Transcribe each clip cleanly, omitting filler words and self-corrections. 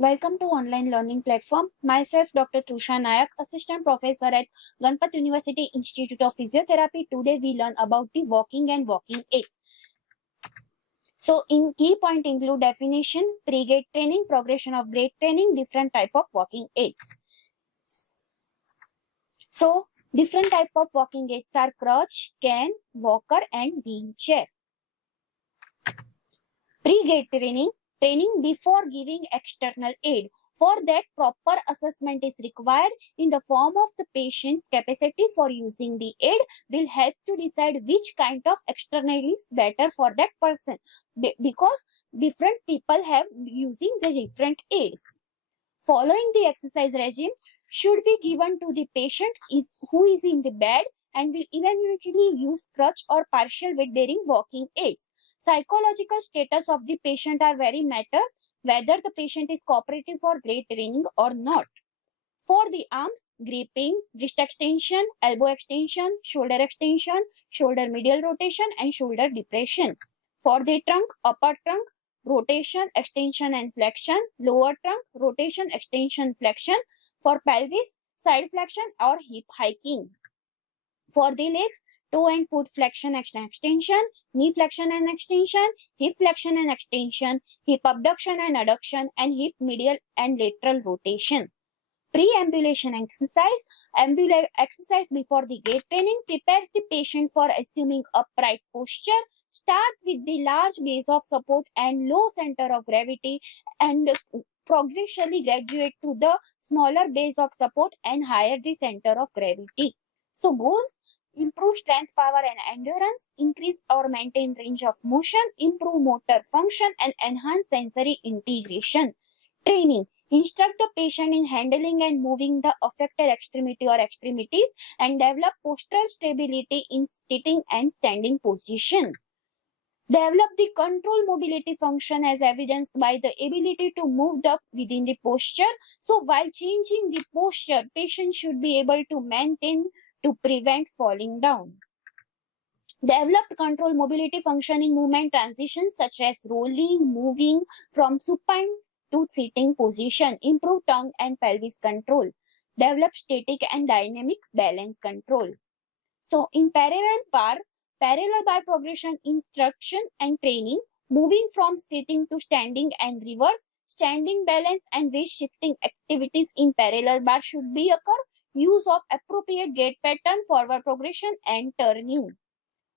Welcome to online learning platform. Myself, Dr. Trusha Nayak, Assistant Professor at Ganpat University Institute of Physiotherapy. Today we learn about the walking and walking aids. So, in key point include definition, pre-gait training, progression of gait training, different type of walking aids. So, different type of walking aids are crutch, cane, walker, and wheelchair. Pre-gait training before giving external aid. For that, proper assessment is required in the form of the patient's capacity for using the aid will help to decide which kind of external is better for that person because different people have using the different aids. Following the exercise regime should be given to the patient who is in the bed and will eventually use crutch or partial weight bearing walking aids. Psychological status of the patient are very matters whether the patient is cooperative for gait training or not. For the arms, gripping, wrist extension, elbow extension, shoulder medial rotation and shoulder depression. For the trunk, upper trunk, rotation, extension and flexion, lower trunk, rotation, extension, flexion. For pelvis, side flexion or hip hiking. For the legs, toe and foot flexion and extension, knee flexion and extension, hip flexion and extension, hip abduction and adduction, and hip medial and lateral rotation. Pre-ambulation exercise. Exercise before the gait training prepares the patient for assuming upright posture. Start with the large base of support and low center of gravity and progressively graduate to the smaller base of support and higher the center of gravity. So goals: improve strength, power and endurance, increase or maintain range of motion, improve motor function and enhance sensory integration. Training: instruct the patient in handling and moving the affected extremity or extremities and develop postural stability in sitting and standing position. Develop the control mobility function as evidenced by the ability to move within the posture. So while changing the posture, patient should be able to maintain to prevent falling down. Developed control mobility function in movement transitions such as rolling, moving from supine to sitting position. Improve tongue and pelvis control. Develop static and dynamic balance control. So in parallel bar progression instruction and training, moving from sitting to standing and reverse, standing balance and weight shifting activities in parallel bar should be occur. Use of appropriate gait pattern, forward progression and turning.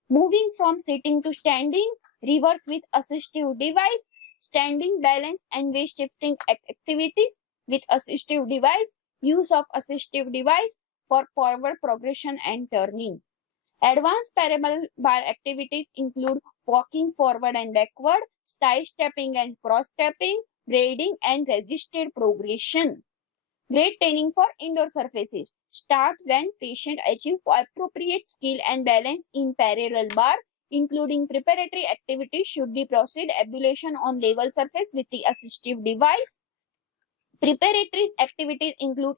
Moving from sitting to standing, reverse with assistive device, standing balance and weight shifting activities with assistive device, use of assistive device for forward progression and turning. Advanced parallel bar activities include walking forward and backward, side stepping and cross stepping, braiding and resisted progression. Great training for indoor surfaces. Start when patient achieve appropriate skill and balance in parallel bar, including preparatory activities should be proceed ablution on level surface with the assistive device. Preparatory activities include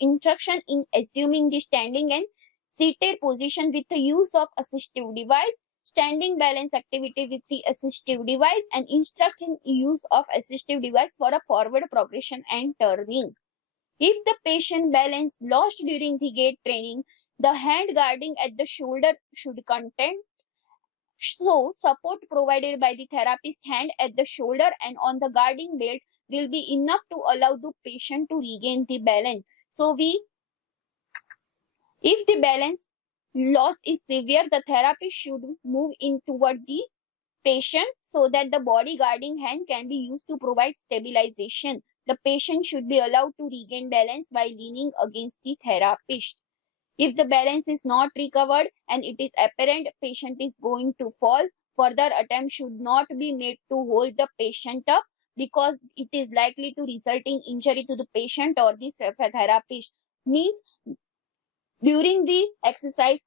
instruction in assuming the standing and seated position with the use of assistive device, standing balance activity with the assistive device, and instruction in use of assistive device for a forward progression and turning. If the patient balance lost during the gait training, the hand guarding at the shoulder should contain. So, support provided by the therapist hand at the shoulder and on the guarding belt will be enough to allow the patient to regain the balance. So, if the balance loss is severe, the therapist should move in toward the patient so that the body guarding hand can be used to provide stabilization. The patient should be allowed to regain balance while leaning against the therapist. If the balance is not recovered and it is apparent patient is going to fall, further attempt should not be made to hold the patient up because it is likely to result in injury to the patient or the therapist. Means during the exercise,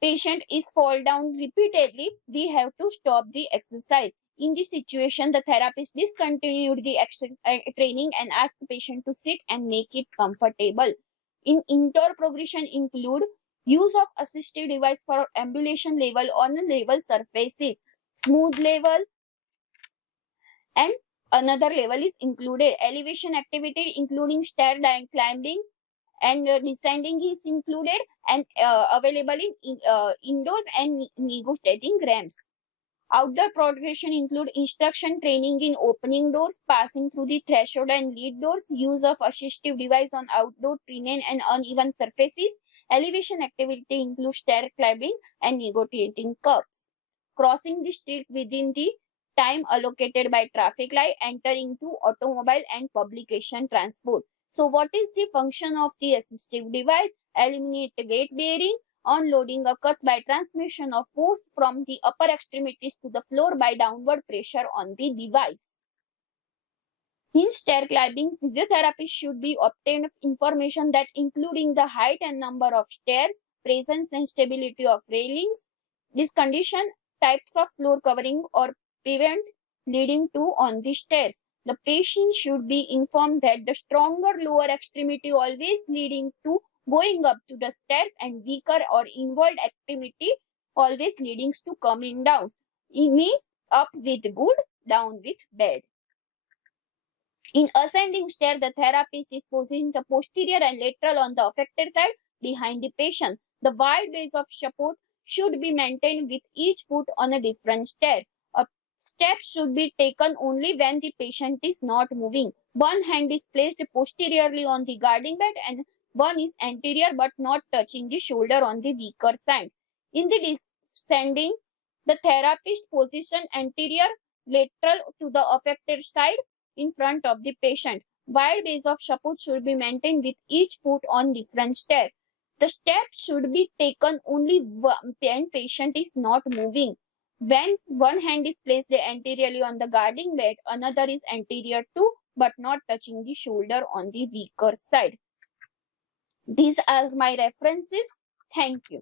patient is fall down repeatedly, we have to stop the exercise. In this situation, the therapist discontinued the training and asked the patient to sit and make it comfortable. In indoor progression include use of assistive device for ambulation level on level surfaces, smooth level and Another level is included. Elevation activity including stair climbing and descending is included and available in indoors and negotiating ramps. Outdoor progression include instruction training in opening doors, passing through the threshold and lead doors, use of assistive device on outdoor terrain and uneven surfaces. Elevation activity includes stair climbing and negotiating curbs. Crossing the street within the time allocated by traffic light, entering to automobile and publication transport. So what is the function of the assistive device? Eliminate weight bearing. Unloading occurs by transmission of force from the upper extremities to the floor by downward pressure on the device. In stair climbing, physiotherapy should be obtained information that including the height and number of stairs, presence and stability of railings, this condition, types of floor covering or pavement leading to on the stairs. The patient should be informed that the stronger lower extremity always leading to going up to the stairs and weaker or involved extremity always leading to coming down. It means up with good, down with bad. In ascending stair, the therapist is positioning the posterior and lateral on the affected side behind the patient. The wide base of support should be maintained with each foot on a different stair. A step should be taken only when the patient is not moving. One hand is placed posteriorly on the guarding bed and one is anterior but not touching the shoulder on the weaker side. In the descending, the therapist position anterior lateral to the affected side in front of the patient. Wide base of support should be maintained with each foot on different stair. The step should be taken only when patient is not moving. When one hand is placed anteriorly on the guarding bed, another is anterior to but not touching the shoulder on the weaker side. These are my references. Thank you.